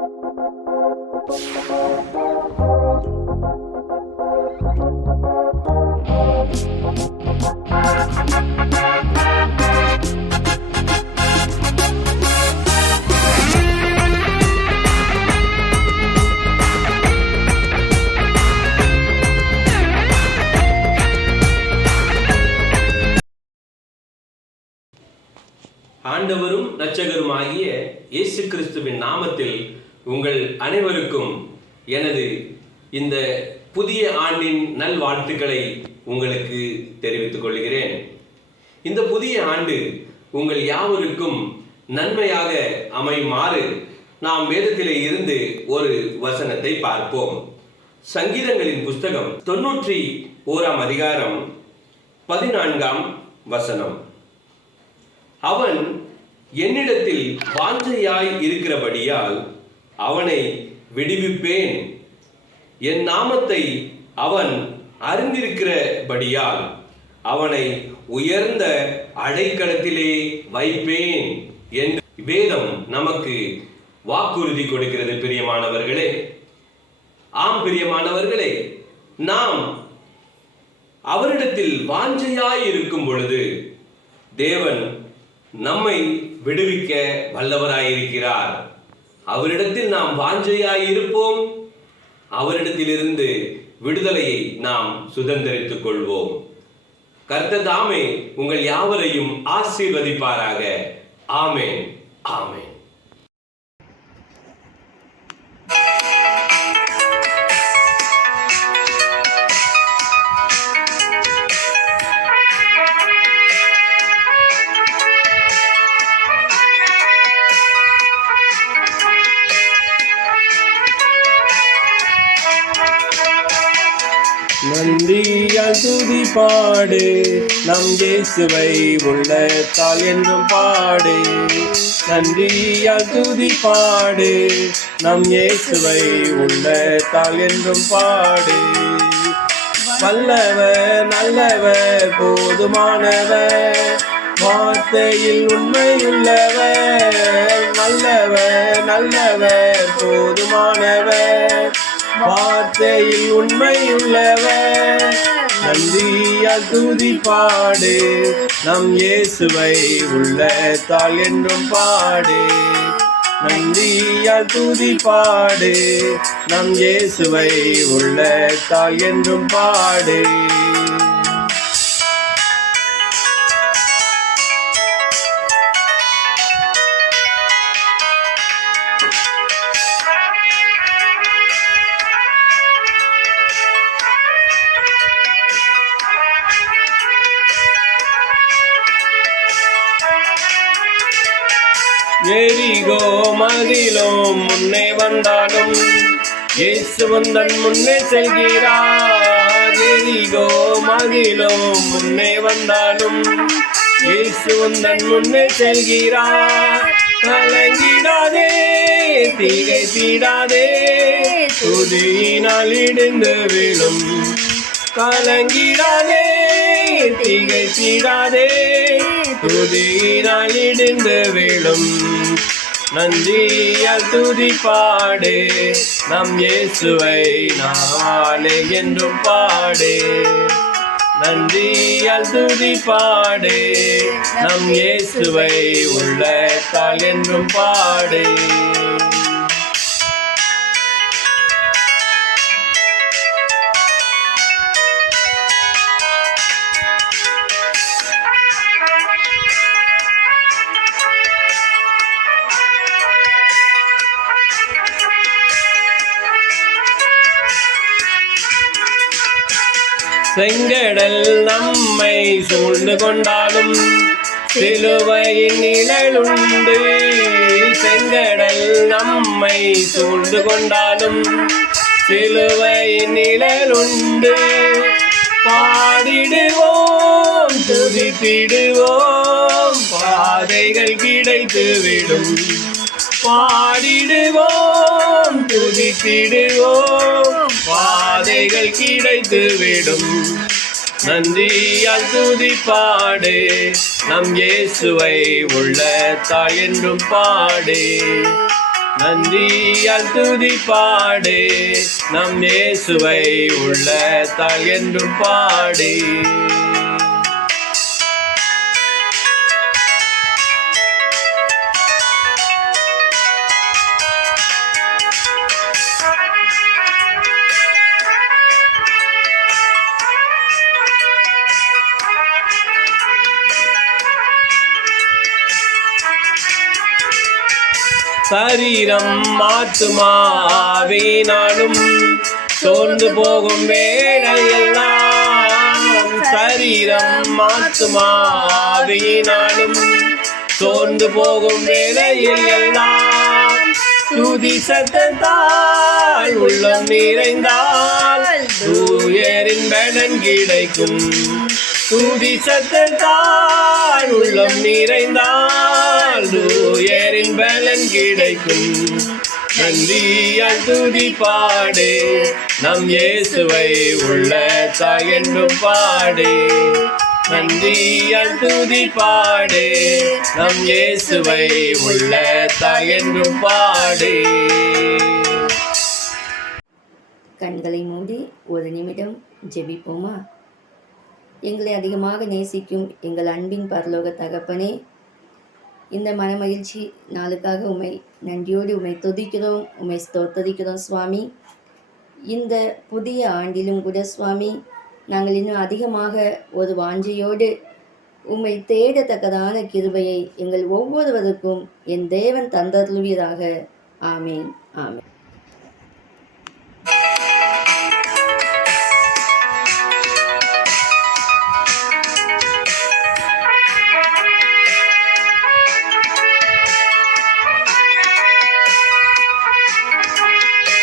ஆண்டவரும் இரட்சகருமாகிய இயேசு கிறிஸ்துவின் நாமத்தில் உங்கள் அனைவருக்கும் எனது இந்த புதிய ஆண்டின் நல்வாழ்த்துக்களை உங்களுக்கு தெரிவித்துக் கொள்கிறேன். இந்த புதிய ஆண்டு உங்கள் யாவருக்கும் நன்மையாக அமையுமாறு நாம் வேதத்திலே இருந்து ஒரு வசனத்தை பார்ப்போம். சங்கீதங்களின் புஸ்தகம் 91ஆம் அதிகாரம் 14ஆம் வசனம். அவன் என்னிடத்தில் வாஞ்சையாய் இருக்கிறபடியால் அவனை விடுவிப்பேன். என் நாமத்தை அவன் அறிந்திருக்கிறபடியால் அவனை உயர்ந்த அடைக்கலத்திலே வைப்பேன் என்று வேதம் நமக்கு வாக்குறுதி கொடுக்கிறது. பிரியமானவர்களே, ஆம் பிரியமானவர்களே, நாம் அவரிடத்தில் வாஞ்சையாய் இருக்கும் பொழுது தேவன் நம்மை விடுவிக்க வல்லவராயிருக்கிறார். அவரிடத்தில் நாம் வாஞ்சையாய் இருப்போம், அவரிடத்திலிருந்து விடுதலையை நாம் சுதந்திரித்துக் கொள்வோம். கர்த்தர் தாமே உங்கள் யாவரையும் ஆசீர்வதிப்பாராக. ஆமென், ஆமென். நன்றியால் துதி பாடு, நம் இயேசுவை உள்ளத்தால் என்றும் பாடு. நன்றியால் துதி பாடு, நம் இயேசுவை உள்ளத்தால் என்றும் பாடு. வல்லவர், நல்லவர், போதுமானவர், வார்த்தையில் உண்மையுள்ளவர். நல்லவர், நல்லவர், போதுமானவர், வார்த்தையில் உண்மையுள்ளவர். நன்றியால் துதி பாடு, நம் இயேசுவை உள்ளத்தால் என்றும் பாடு. நன்றியால் துதி பாடு, நம் இயேசுவை உள்ளத்தால் என்றும் பாடு. எரிகோ மதிலும் முன்னே வந்தாலும் இயேசு வந்தன் முன்னே செல்கிறார். எரிகோ மதிலும் முன்னே வந்தாலும் இயேசு வந்தன் முன்னே செல்கிறார். கலங்கிடாதே, திகைத்திடாதே, துதியினால் இடிந்து விழும். கலங்கிடாதே, திகைத்திடாதே, துதியினால் இடிந்து விழும். நன்றியால் துதி பாடு, நம் இயேசுவை நாளே என்றும் பாடு. நன்றியால் துதி பாடு, நம் இயேசுவை உள்ளத்தால் என்றும் பாடு. செங்கடல் நம்மை சூழ்ந்து கொண்டாலும் சிலுவையின் நிழலுண்டு. செங்கடல் நம்மை சூழ்ந்து கொண்டாலும் சிலுவையின் நிழலுண்டு. பாடிடுவோம், துதித்திடுவோம், பாதைகள் கிடைத்துவிடும். பாடிடுவோம், துதித்திடுவோம், பாதைகள் கிடைத்துவிடும். நன்றியால் துதி பாடு, நம் இயேசுவை உள்ளத்தால் என்றும் பாடு. நன்றியால் துதிப்பாடு நம் இயேசுவை உள்ளத்தால் என்றும் பாடு. சரீரம் ஆத்துமாவினாலும் சோர்ந்து போகும் வேளையெல்லாம், சரீரம் ஆத்துமாவினாலும் சோர்ந்து போகும் வேளையில் எல்லாம், துதி சத்தத்தால் உள்ளம் நிறைந்தால் தூயரின் பலன் கிடைக்கும். துதி சத்தத்தால் உள்ளம் நிறைந்தால் தூயரின் பலன் கிடைக்கும். நன்றியால் துதிப்பாடு நம் இயேசுவை உள்ளத்தால் என்றும் பாடு. நன்றியால் துதிப்பாடு நம் இயேசுவை உள்ளத்தால் என்றும் பாடு. கண்களை மூடி ஒரு நிமிடம் ஜெபிப்போமா? எங்களை அதிகமாக நேசிக்கும் எங்கள் அன்பின் பரலோக தகப்பனே, இந்த மனமகிழ்ச்சி நாளுக்காக உம்மை நன்றியோடு உம்மை துதிக்கிறோம், உம்மை ஸ்தோத்தரிக்கிறோம் சுவாமி. இந்த புதிய ஆண்டிலும் கூட சுவாமி, நாங்கள் இன்னும் அதிகமாக ஒரு வாஞ்சையோடு உம்மை தேடத்தக்கதான கிருபையை எங்கள் ஒவ்வொருவருக்கும் என் தேவன் தந்தருள்வீராக. ஆமேன், ஆமேன்.